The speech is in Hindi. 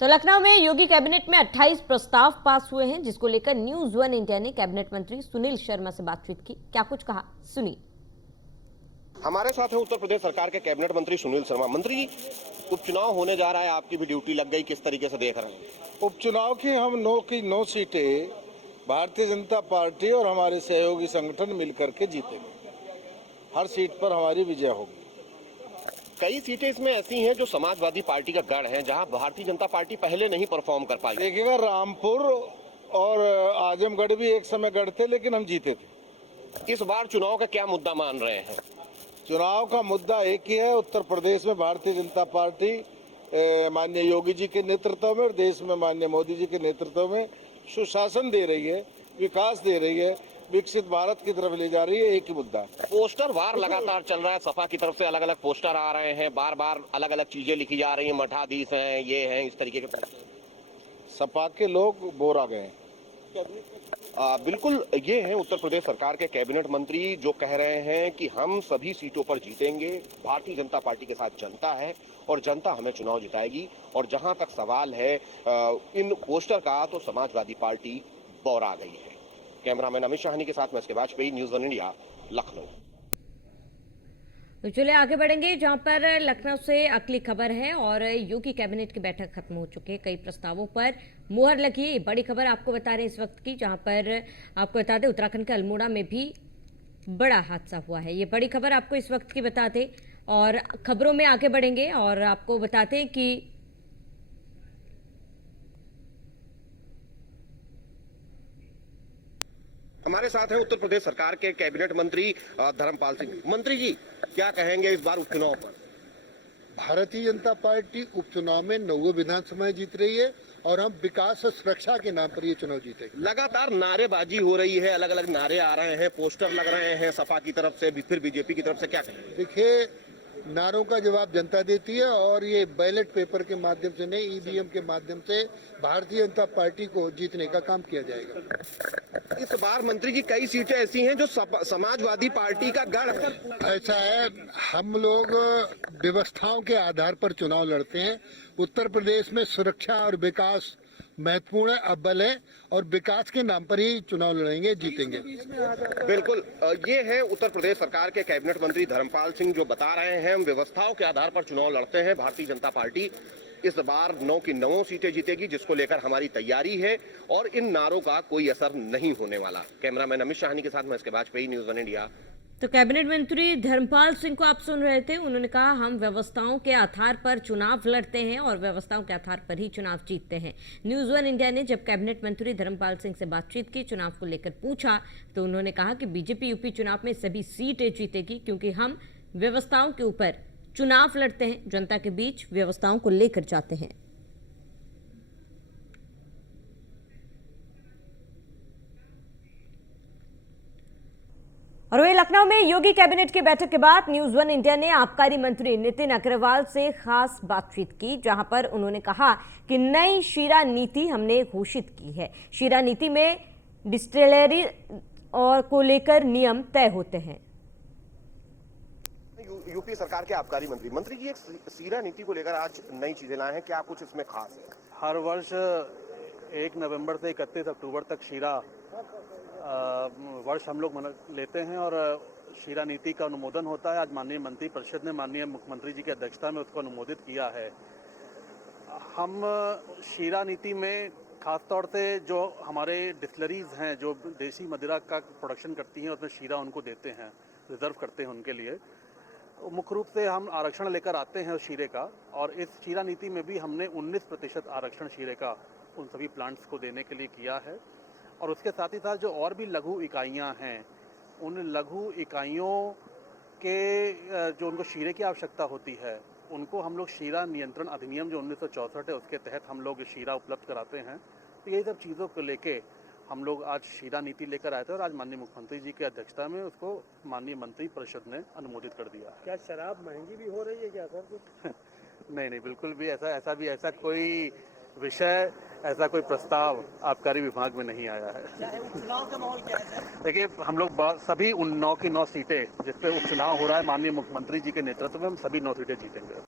तो लखनऊ में योगी कैबिनेट में 28 प्रस्ताव पास हुए हैं, जिसको लेकर न्यूज वन इंडिया ने कैबिनेट मंत्री सुनील शर्मा से बातचीत की। क्या कुछ कहा, सुनिए। हमारे साथ है उत्तर प्रदेश सरकार के कैबिनेट मंत्री सुनील शर्मा। मंत्री जी, उपचुनाव होने जा रहा है, आपकी भी ड्यूटी लग गई, किस तरीके से देख रहे हैं? उपचुनाव की हम 9 की 9 सीटें भारतीय जनता पार्टी और हमारे सहयोगी संगठन मिलकर के जीतेंगे। हर सीट पर हमारी विजय होगी। कई सीटें इसमें ऐसी हैं जो समाजवादी पार्टी का गढ़ है, जहां भारतीय जनता पार्टी पहले नहीं परफॉर्म कर पाई। देखिएगा, रामपुर और आजमगढ़ भी एक समय गढ़ थे, लेकिन हम जीते थे। इस बार चुनाव का क्या मुद्दा मान रहे हैं? चुनाव का मुद्दा एक ही है। उत्तर प्रदेश में भारतीय जनता पार्टी माननीय योगी जी के नेतृत्व में और देश में माननीय मोदी जी के नेतृत्व में सुशासन दे रही है, विकास दे रही है, विकसित भारत की तरफ ले जा रही है। एक ही मुद्दा है। पोस्टर वार लगातार चल रहा है, सपा की तरफ से अलग अलग पोस्टर आ रहे हैं, बार बार अलग अलग चीजें लिखी जा रही हैं, मठाधीश हैं, ये हैं, इस तरीके के। सपा के लोग बोर आ गए हैं। बिल्कुल, ये हैं उत्तर प्रदेश सरकार के कैबिनेट मंत्री जो कह रहे हैं कि हम सभी सीटों पर जीतेंगे। भारतीय जनता पार्टी के साथ जनता है और जनता हमें चुनाव जिताएगी। और जहां तक सवाल है इन पोस्टर का, तो समाजवादी पार्टी बौरा गई है। कैमरामैन अमित शाहनी के साथ मैं इसके Vajpayee, news one India, Lucknow. तो चलिए आगे बढ़ेंगे, जहां पर लखनऊ से अगली खबर है। और योगी कैबिनेट की बैठक खत्म हो चुकी है, कई प्रस्तावों पर मुहर लगी है। बड़ी खबर आपको बता रहे हैं इस वक्त की, जहां पर आपको बता दें उत्तराखंड के अल्मोड़ा में भी बड़ा हादसा हुआ है। ये बड़ी खबर आपको इस वक्त की बता दें और खबरों में आगे बढ़ेंगे और आपको बताते हैं कि हमारे साथ है उत्तर प्रदेश सरकार के कैबिनेट मंत्री धर्मपाल सिंह। मंत्री जी, क्या कहेंगे इस बार उपचुनाव पर? भारतीय जनता पार्टी उपचुनाव में 9 विधानसभाएं जीत रही है और हम विकास और सुरक्षा के नाम पर ये चुनाव जीतेंगे। लगातार नारेबाजी हो रही है, अलग अलग नारे आ रहे हैं, पोस्टर लग रहे हैं, सपा की तरफ से, फिर बीजेपी की तरफ से। क्या कहेंगे? देखिए, नारों का जवाब जनता देती है और ये बैलेट पेपर के माध्यम से नहीं, ईवीएम के माध्यम से भारतीय जनता पार्टी को जीतने का काम किया जाएगा। इस बार मंत्री जी कई सीटें ऐसी हैं जो समाजवादी पार्टी का गढ़ है। ऐसा है, हम लोग व्यवस्थाओं के आधार पर चुनाव लड़ते हैं। उत्तर प्रदेश में सुरक्षा और विकास महत्वपूर्ण है, अव्वल है, और विकास के नाम पर ही चुनाव लड़ेंगे, जीतेंगे। बिल्कुल, ये है उत्तर प्रदेश सरकार के कैबिनेट मंत्री धर्मपाल सिंह जो बता रहे हैं, हम व्यवस्थाओं के आधार पर चुनाव लड़ते हैं। भारतीय जनता पार्टी इस बार 9 की 9 सीटें जीतेगी, जिसको लेकर हमारी तैयारी है और इन नारों का कोई असर नहीं होने वाला। कैमरामैन अमित शाहनी के साथ मैं इसके वाजपेयी, न्यूज वन इंडिया। तो कैबिनेट मंत्री धर्मपाल सिंह को आप सुन रहे थे। उन्होंने कहा हम व्यवस्थाओं के आधार पर चुनाव लड़ते हैं और व्यवस्थाओं के आधार पर ही चुनाव जीतते हैं। न्यूज वन इंडिया ने जब कैबिनेट मंत्री धर्मपाल सिंह से बातचीत की, चुनाव को लेकर पूछा, तो उन्होंने कहा कि बीजेपी यूपी चुनाव में सभी सीटें जीतेगी, क्योंकि हम व्यवस्थाओं के ऊपर चुनाव लड़ते हैं, जनता के बीच व्यवस्थाओं को लेकर जाते हैं। और वही लखनऊ में योगी कैबिनेट की बैठक के बाद न्यूज वन इंडिया ने आबकारी मंत्री नितिन अग्रवाल से खास बातचीत की, जहां पर उन्होंने कहा कि नई शीरा नीति हमने घोषित की है। शीरा नीति में डिस्टिलरी और को लेकर नियम तय होते हैं। यूपी सरकार के आबकारी मंत्री जी, एक शीरा नीति को लेकर आज नई चीजें लाए हैं, क्या कुछ इसमें खास है? हर वर्ष 1 नवंबर से 31 अक्टूबर तक शीरा वर्ष हम लोग लेते हैं और शीरा नीति का अनुमोदन होता है। आज माननीय मंत्री परिषद ने माननीय मुख्यमंत्री जी की अध्यक्षता में उसको अनुमोदित किया है। हम शीरा नीति में खासतौर से जो हमारे डिस्टिलरीज हैं जो देसी मदिरा का प्रोडक्शन करती हैं, उसमें शीरा उनको देते हैं, रिजर्व करते हैं उनके लिए। मुख्य रूप से हम आरक्षण लेकर आते हैं उस शीरे का, और इस शीरा नीति में भी हमने 19% आरक्षण शीरे का उन सभी प्लांट्स को देने के लिए किया है। और उसके साथ ही साथ जो और भी लघु इकाइयां हैं, उन लघु इकाइयों के जो उनको शीरे की आवश्यकता होती है, उनको हम लोग शीरा नियंत्रण अधिनियम जो 1964 है उसके तहत हम लोग शीरा उपलब्ध कराते हैं। तो यही सब चीज़ों को लेके हम लोग आज शीरा नीति लेकर आए थे और आज माननीय मुख्यमंत्री जी की अध्यक्षता में उसको माननीय मंत्री परिषद ने अनुमोदित कर दिया। क्या शराब महंगी भी हो रही है क्या सर कुछ? नहीं, बिल्कुल भी ऐसा कोई विषय, ऐसा कोई प्रस्ताव आबकारी विभाग में नहीं आया है। उपचुनाव का माहौल क्या है? देखिए, हम लोग सभी 9 की 9 सीटें जिस पे उपचुनाव हो रहा है, माननीय मुख्यमंत्री जी के नेतृत्व में हम सभी 9 सीटें जीतेंगे।